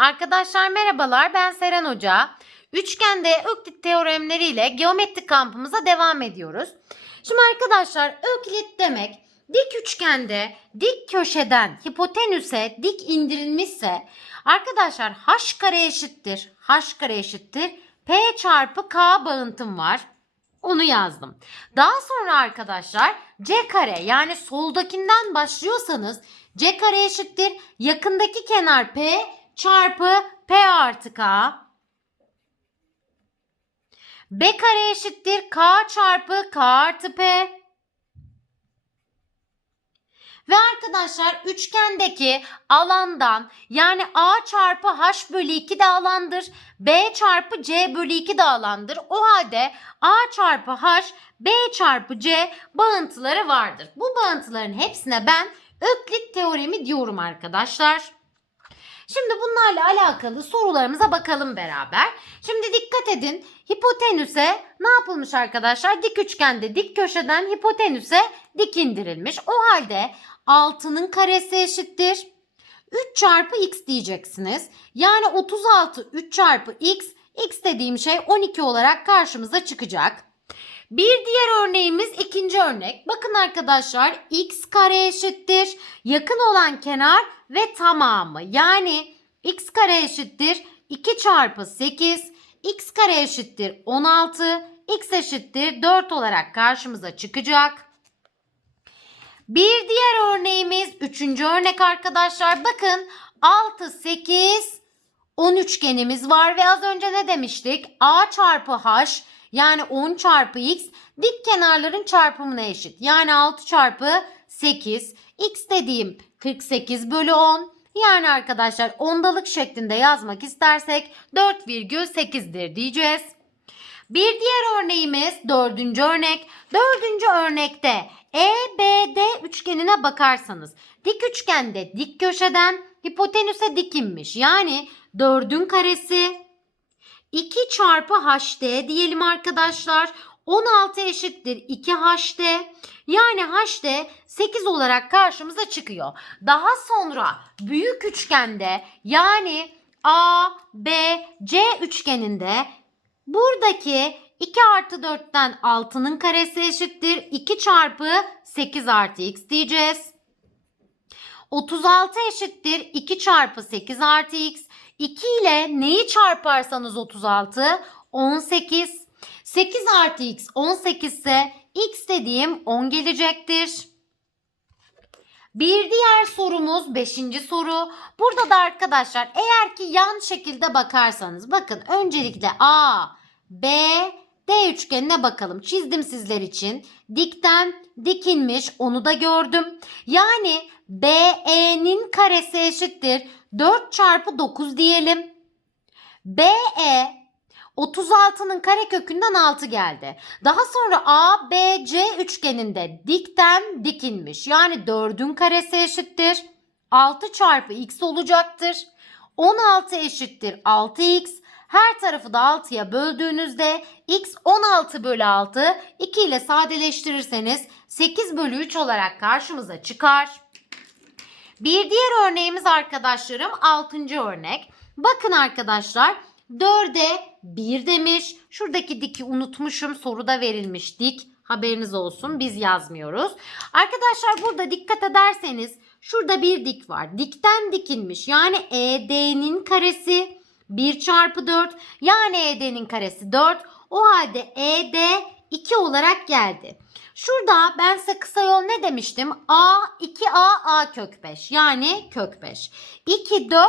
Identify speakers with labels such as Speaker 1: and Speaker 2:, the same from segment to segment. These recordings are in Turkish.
Speaker 1: Arkadaşlar merhabalar ben Seren Hoca. Üçgende Öklit teoremleriyle geometri kampımıza devam ediyoruz. Şimdi arkadaşlar Öklit demek dik üçgende dik köşeden hipotenüse dik indirilmişse arkadaşlar h kare eşittir. h kare eşittir. P çarpı k bağıntım var. Onu yazdım. Daha sonra arkadaşlar c kare yani soldakinden başlıyorsanız c kare eşittir. Yakındaki kenar p çarpı p artı k. B kare eşittir k çarpı k artı p. Ve arkadaşlar üçgendeki alandan yani a çarpı h bölü 2 de alandır. b çarpı c bölü 2 de alandır. O halde a çarpı h b çarpı c bağıntıları vardır. Bu bağıntıların hepsine ben Öklit teoremi diyorum arkadaşlar. Şimdi bunlarla alakalı sorularımıza bakalım beraber. Şimdi dikkat edin. Hipotenüse ne yapılmış arkadaşlar? Dik üçgende dik köşeden hipotenüse dik indirilmiş. O halde 6'nın karesi eşittir. 3 çarpı x diyeceksiniz. Yani 36 3 çarpı x. x dediğim şey 12 olarak karşımıza çıkacak. Bir diğer örneğimiz ikinci örnek. Bakın arkadaşlar x kare eşittir. Yakın olan kenar ve tamamı. Yani x kare eşittir 2 çarpı 8. x kare eşittir 16. x eşittir 4 olarak karşımıza çıkacak. Bir diğer örneğimiz üçüncü örnek arkadaşlar. Bakın 6, 8, 10 üçgenimiz var ve az önce ne demiştik? A çarpı H yani 10 çarpı X dik kenarların çarpımına eşit. Yani 6 çarpı 8. X dediğim 48 bölü 10. Yani arkadaşlar ondalık şeklinde yazmak istersek 4,8'dir diyeceğiz. Bir diğer örneğimiz dördüncü örnek. Dördüncü örnekte EBD üçgenine bakarsanız dik üçgende dik köşeden hipotenüse dik inmiş. Yani 4'ün karesi 2 çarpı HD diyelim arkadaşlar. 16 eşittir 2HD. Yani HD 8 olarak karşımıza çıkıyor. Daha sonra büyük üçgende yani A, B, C üçgeninde buradaki 2 artı 4'ten 6'nın karesi eşittir. 2 çarpı 8 artı x diyeceğiz. 36 eşittir 2 çarpı 8 artı x. 2 ile neyi çarparsanız 36? 18. 8 artı x 18 ise x dediğim 10 gelecektir. Bir diğer sorumuz 5. soru. Burada da arkadaşlar eğer ki yan şekilde bakarsanız bakın öncelikle A, B, D üçgenine bakalım. Çizdim sizler için. Dikten dikinmiş onu da gördüm. Yani BE'nin karesi eşittir 4 çarpı 9 diyelim. BE 36'nın karekökünden 6 geldi. Daha sonra ABC üçgeninde dikten dikinmiş. Yani 4'ün karesi eşittir. 6 çarpı x olacaktır. 16 eşittir 6x. Her tarafı da 6'ya böldüğünüzde x 16 bölü 6. 2 ile sadeleştirirseniz 8 bölü 3 olarak karşımıza çıkar. Bir diğer örneğimiz arkadaşlarım 6. örnek. Bakın arkadaşlar 4'e 1 demiş. Şuradaki diki unutmuşum. Soruda verilmiş dik. Haberiniz olsun biz yazmıyoruz. Arkadaşlar burada dikkat ederseniz şurada bir dik var. Dikten dikilmiş. Yani ED'nin karesi 1 çarpı 4. Yani ED'nin karesi 4. O halde ED 2 olarak geldi. Şurada ben size kısa yol ne demiştim? A 2A A kök 5. Yani kök 5. 2 4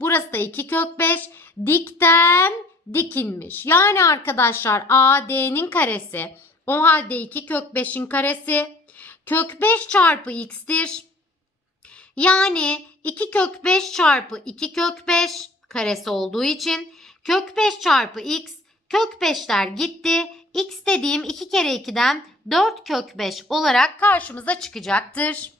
Speaker 1: burası da 2 kök 5. Dikten dikilmiş. Yani arkadaşlar AD'nin karesi. O halde 2 kök 5'in karesi. Kök 5 çarpı x'tir. Yani 2 kök 5 çarpı 2 kök 5 karesi olduğu için kök 5 çarpı x kök 5'ler gitti. x dediğim 2 kere 2'den 4 kök 5 olarak karşımıza çıkacaktır.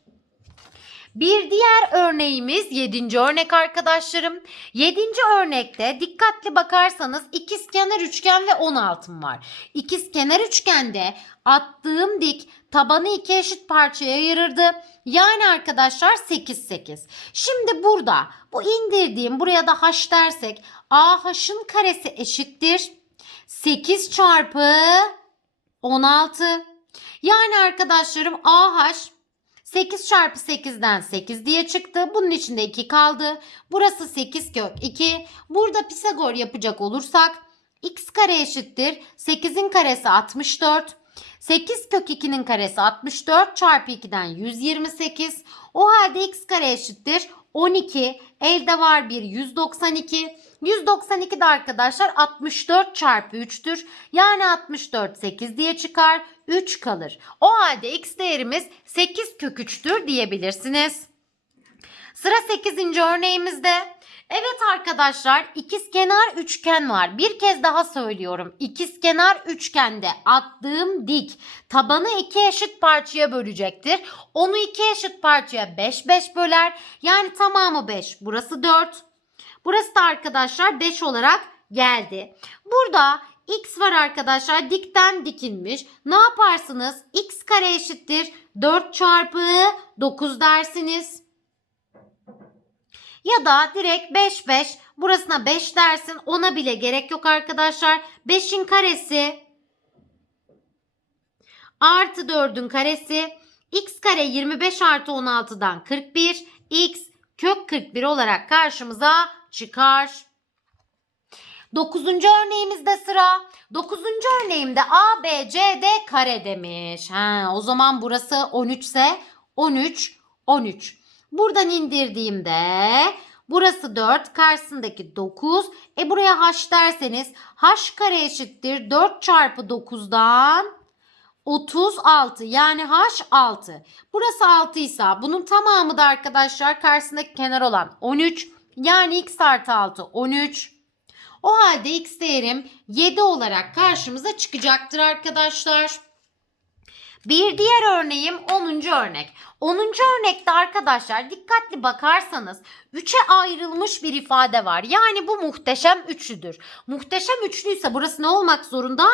Speaker 1: Bir diğer örneğimiz 7. örnek arkadaşlarım. 7. örnekte dikkatli bakarsanız ikizkenar üçgen ve 16 var. İkizkenar üçgende attığım dik tabanı iki eşit parçaya ayırırdı. Yani arkadaşlar 8 8. Şimdi burada bu indirdiğim buraya da h dersek AH'ın karesi eşittir. 8 çarpı 16. Yani arkadaşlarım AH 8 çarpı 8'den 8 diye çıktı. Bunun içinde 2 kaldı. Burası 8 kök 2. Burada Pisagor yapacak olursak x kare eşittir. 8'in karesi 64. 8 kök 2'nin karesi 64 çarpı 2'den 128. O halde x kare eşittir 12. Elde var bir 192. 192 de arkadaşlar 64 çarpı 3'tür. Yani 64 8 diye çıkar. 3 kalır. O halde x değerimiz 8 kök 3'tür diyebilirsiniz. Sıra 8. örneğimizde. Evet arkadaşlar ikizkenar üçgen var. Bir kez daha söylüyorum. İkizkenar üçgende attığım dik tabanı iki eşit parçaya bölecektir. Onu iki eşit parçaya 5 5 böler. Yani tamamı 5. Burası 4. Burası da arkadaşlar 5 olarak geldi. Burada x var arkadaşlar dikten dikilmiş. Ne yaparsınız? x kare eşittir 4 çarpı 9 dersiniz. Ya da direkt 5 5 burasına 5 dersin. Ona bile gerek yok arkadaşlar. 5'in karesi artı 4'ün karesi x kare 25 artı 16'dan 41 x kök 41 olarak karşımıza çıkar. 9. örneğimizde sıra. 9. örneğimde A, B, C, D kare demiş. Ha, o zaman burası 13 ise 13, 13. Buradan indirdiğimde burası 4, karşısındaki 9. E buraya h derseniz h kare eşittir 4 çarpı 9'dan 36 yani h 6. Burası 6 ise bunun tamamı da arkadaşlar karşısındaki kenar olan 13. Yani x artı 6 13. O halde x değerim 7 olarak karşımıza çıkacaktır arkadaşlar. Bir diğer örneğim 10. örnek. 10. örnekte arkadaşlar dikkatli bakarsanız 3'e ayrılmış bir ifade var. Yani bu muhteşem üçlüdür. Muhteşem üçlüyse burası ne olmak zorunda?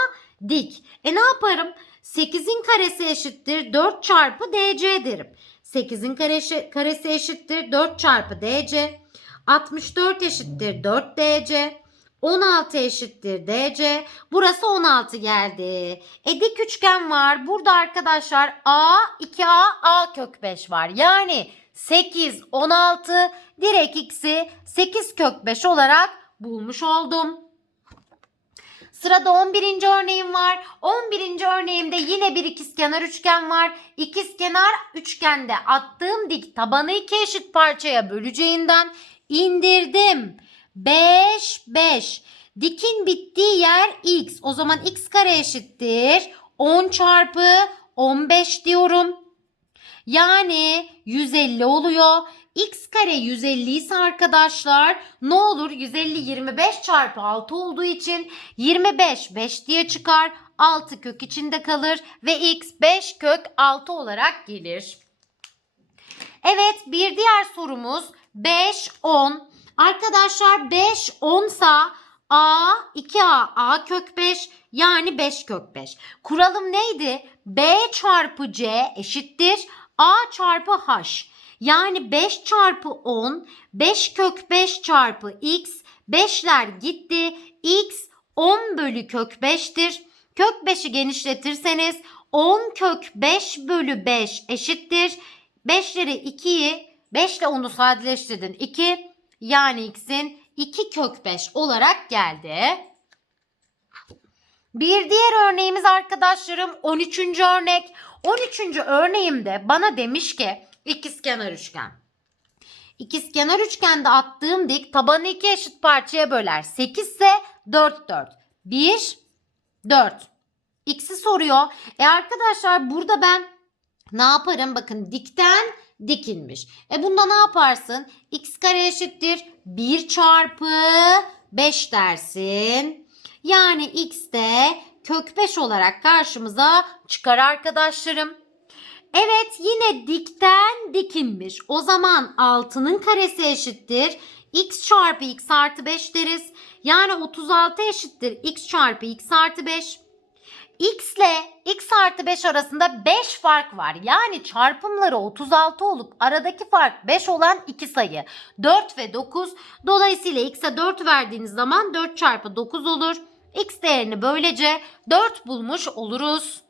Speaker 1: Dik. E ne yaparım? 8'in karesi eşittir 4 çarpı DC derim. 8'in karesi eşittir 4 çarpı DC. 64 eşittir 4 DC. 16 eşittir DC. Burası 16 geldi. E dik üçgen var. Burada arkadaşlar A, 2A, A kök 5 var. Yani 8, 16 direkt x'i 8 kök 5 olarak bulmuş oldum. Sırada 11. örneğim var. 11. örneğimde yine bir ikizkenar üçgen var. İkizkenar üçgende attığım dik tabanı iki eşit parçaya böleceğinden indirdim. 5 5. Dikin bittiği yer x. O zaman x kare eşittir. 10 çarpı 15 diyorum. Yani 150 oluyor. x kare 150 ise arkadaşlar ne olur 150 25 çarpı 6 olduğu için 25 5 diye çıkar. 6 kök içinde kalır ve x 5 kök 6 olarak gelir. Evet bir diğer sorumuz 5 10. Arkadaşlar 5 10 sa A 2A A kök 5 yani 5 kök 5. Kuralım neydi? B çarpı C eşittir A çarpı H. Yani 5 çarpı 10 5 kök 5 çarpı X 5'ler gitti. X 10 bölü kök 5'tir. Kök 5'i genişletirseniz 10 kök 5 bölü 5 eşittir. 5'leri 2'yi 5 ile 10'u sadeleştirdin 2 yani x'in 2 kök 5 olarak geldi. Bir diğer örneğimiz arkadaşlarım 13. örnek. 13. örneğimde bana demiş ki ikizkenar üçgen. İkizkenar üçgende attığım dik tabanı iki eşit parçaya böler. 8 ise 4 4. 1 4. X'i soruyor. E arkadaşlar burada ben ne yaparım? Bakın dikten dikilmiş. E bunda ne yaparsın? X kare eşittir 1 çarpı 5 dersin. Yani x de kök 5 olarak karşımıza çıkar arkadaşlarım. Evet yine dikten dikinmiş. O zaman 6'nın karesi eşittir. x çarpı x artı 5 deriz. Yani 36 eşittir x çarpı x artı 5. x ile x artı 5 arasında 5 fark var. Yani çarpımları 36 olup aradaki fark 5 olan iki sayı. 4 ve 9. Dolayısıyla x'e 4 verdiğiniz zaman 4 çarpı 9 olur. x değerini böylece 4 bulmuş oluruz.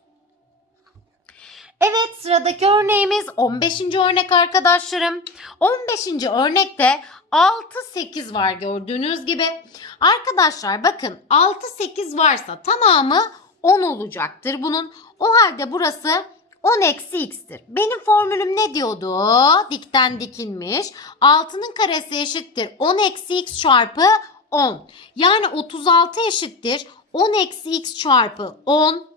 Speaker 1: Evet sıradaki örneğimiz 15. örnek arkadaşlarım. 15. örnekte 6 8 var gördüğünüz gibi. Arkadaşlar bakın 6 8 varsa tamamı 10 olacaktır bunun. O halde burası 10 eksi x'tir. Benim formülüm ne diyordu? Dikten dikilmiş. 6'nın karesi eşittir 10 eksi x çarpı 10. Yani 36 eşittir 10 eksi x çarpı 10.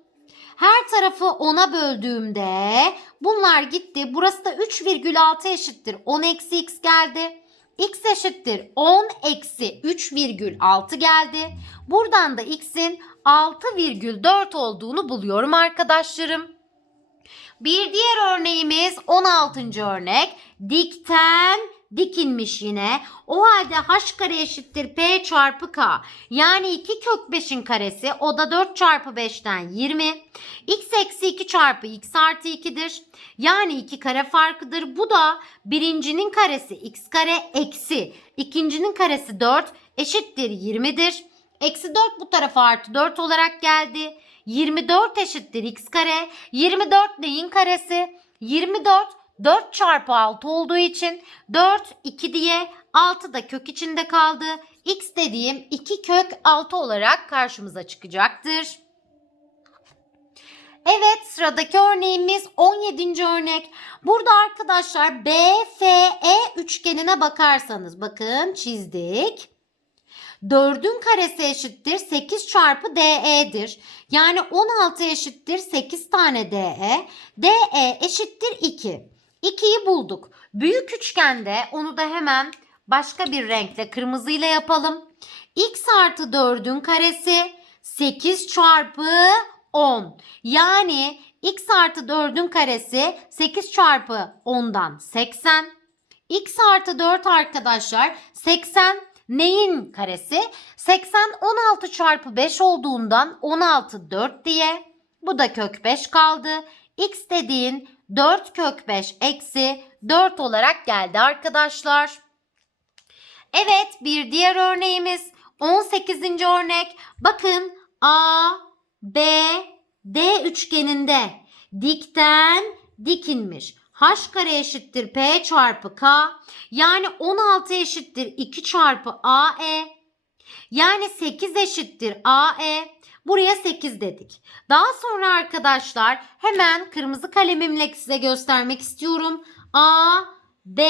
Speaker 1: Her tarafı 10'a böldüğümde bunlar gitti. Burası da 3,6 eşittir. 10 eksi x geldi. x eşittir 10 eksi 3,6 geldi. Buradan da x'in 6,4 olduğunu buluyorum arkadaşlarım. Bir diğer örneğimiz 16. örnek. Dikten dikilmiş yine. O halde h kare eşittir p çarpı k. Yani 2 kök 5'in karesi o da 4 çarpı 5'ten 20. x eksi 2 çarpı x artı 2'dir. Yani 2 kare farkıdır. Bu da birincinin karesi x kare eksi ikincinin karesi 4 eşittir 20'dir. Eksi 4 bu tarafa artı 4 olarak geldi. 24 eşittir x kare. 24 neyin karesi? 24 4 çarpı 6 olduğu için 4 2 diye 6 da kök içinde kaldı. x dediğim 2 kök 6 olarak karşımıza çıkacaktır. Evet sıradaki örneğimiz 17. örnek. Burada arkadaşlar BFE üçgenine bakarsanız bakın çizdik. 4'ün karesi eşittir 8 çarpı DE'dir. Yani 16 eşittir 8 tane DE. DE eşittir 2. 2'yi bulduk. Büyük üçgende onu da hemen başka bir renkle kırmızıyla yapalım. X artı 4'ün karesi 8 çarpı 10. Yani x artı 4'ün karesi 8 çarpı 10'dan 80. x artı 4 arkadaşlar 80 neyin karesi? 80 16 çarpı 5 olduğundan 16 4 diye. Bu da kök 5 kaldı. x dediğin 4 kök 5 eksi 4 olarak geldi arkadaşlar. Evet bir diğer örneğimiz 18. örnek. Bakın A, B, D üçgeninde dikten dikinmiş. H kare eşittir P çarpı K. Yani 16 eşittir 2 çarpı AE. Yani 8 eşittir AE. Buraya 8 dedik. Daha sonra arkadaşlar hemen kırmızı kalemimle size göstermek istiyorum. A, B,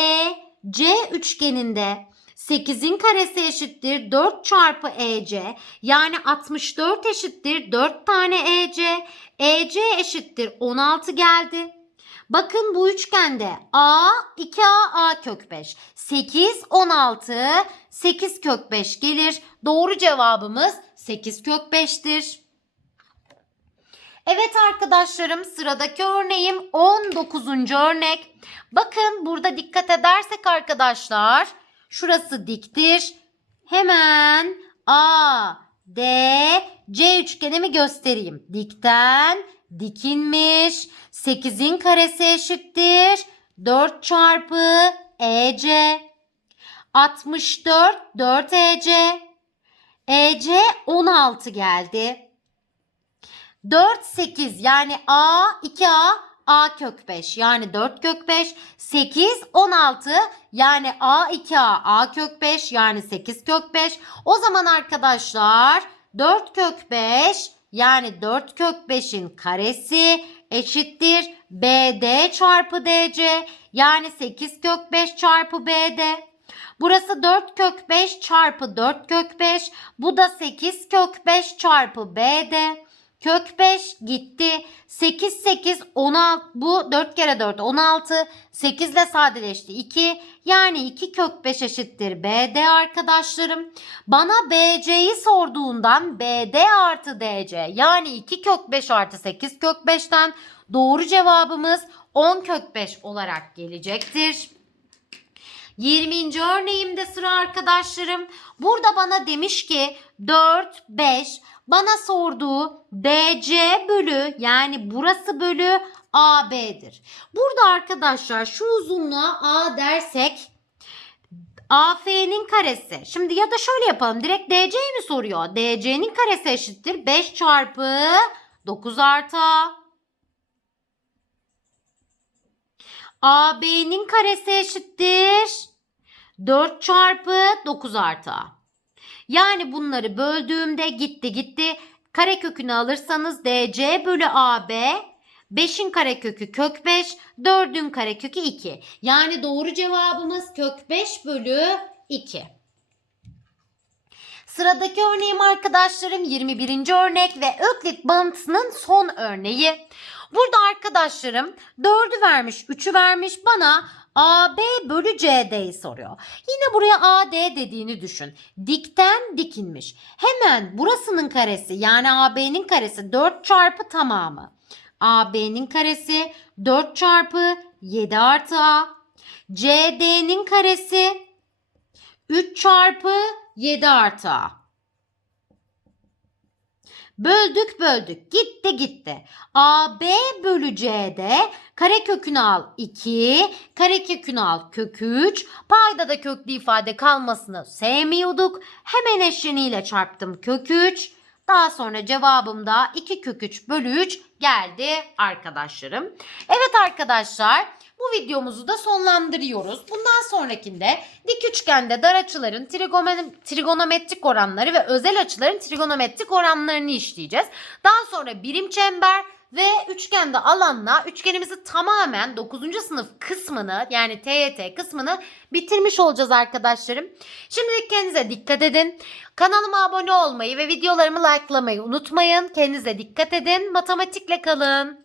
Speaker 1: C üçgeninde 8'in karesi eşittir 4 çarpı EC. Yani 64 eşittir 4 tane EC. EC eşittir 16 geldi. Bakın bu üçgende A 2A A kök 5. 8 16 8 kök 5 gelir. Doğru cevabımız 8 kök 5'tir. Evet arkadaşlarım sıradaki örneğim 19. örnek. Bakın burada dikkat edersek arkadaşlar şurası diktir. Hemen A, D, C üçgenimi göstereyim. Dikten dikinmiş. 8'in karesi eşittir. 4 çarpı EC. 64 4 EC. EC 16 geldi. 4 8 yani A 2A A kök 5 yani 4 kök 5 8 16 yani A 2A A kök 5 yani 8 kök 5 o zaman arkadaşlar 4 kök 5 yani 4 kök 5'in karesi eşittir BD çarpı DC yani 8 kök 5 çarpı BD. Burası 4 kök 5 çarpı 4 kök 5. Bu da 8 kök 5 çarpı BD. Kök 5 gitti. 8 8 16 bu 4 kere 4 16. 8 ile sadeleşti 2. Yani 2 kök 5 eşittir BD arkadaşlarım. Bana BC'yi sorduğundan BD artı DC yani 2 kök 5 artı 8 kök 5'ten doğru cevabımız 10 kök 5 olarak gelecektir. 20. örneğimde sıra arkadaşlarım. Burada bana demiş ki 4, 5 bana sorduğu DC bölü yani burası bölü AB'dir. Burada arkadaşlar şu uzunluğa A dersek AF'nin karesi. Şimdi ya da şöyle yapalım. Direkt DC'yi mi soruyor? DC'nin karesi eşittir. 5 çarpı 9 artı A. AB'nin karesi eşittir. 4 çarpı 9 artı A. Yani bunları böldüğümde gitti gitti. Karekökünü alırsanız DC bölü AB 5'in karekökü kök 5, 4'ün karekökü 2. Yani doğru cevabımız kök 5 bölü 2. Sıradaki örneğim arkadaşlarım 21. örnek ve Öklit bağıntısının son örneği. Burada arkadaşlarım 4'ü vermiş, 3'ü vermiş bana AB bölü CD'yi soruyor. Yine buraya AD dediğini düşün. Dikten dikinmiş. Hemen burasının karesi yani AB'nin karesi 4 çarpı tamamı. AB'nin karesi 4 çarpı 7 artı A. CD'nin karesi 3 çarpı 7 artı A. Böldük böldük. Gitti gitti. AB bölü CD karekökünü al 2. Karekökünü al kök 3. Payda da köklü ifade kalmasını sevmiyorduk. Hemen eşleniyle çarptım kök 3. Daha sonra cevabım da 2 kök 3 bölü 3 geldi arkadaşlarım. Evet arkadaşlar bu videomuzu da sonlandırıyoruz. Bundan sonrakinde dik üçgende dar açıların trigonometrik oranları ve özel açıların trigonometrik oranlarını işleyeceğiz. Daha sonra birim çember ve üçgende alanla üçgenimizi tamamen 9. sınıf kısmını yani TYT kısmını bitirmiş olacağız arkadaşlarım. Şimdilik kendinize dikkat edin. Kanalıma abone olmayı ve videolarımı likelamayı unutmayın. Kendinize dikkat edin. Matematikle kalın.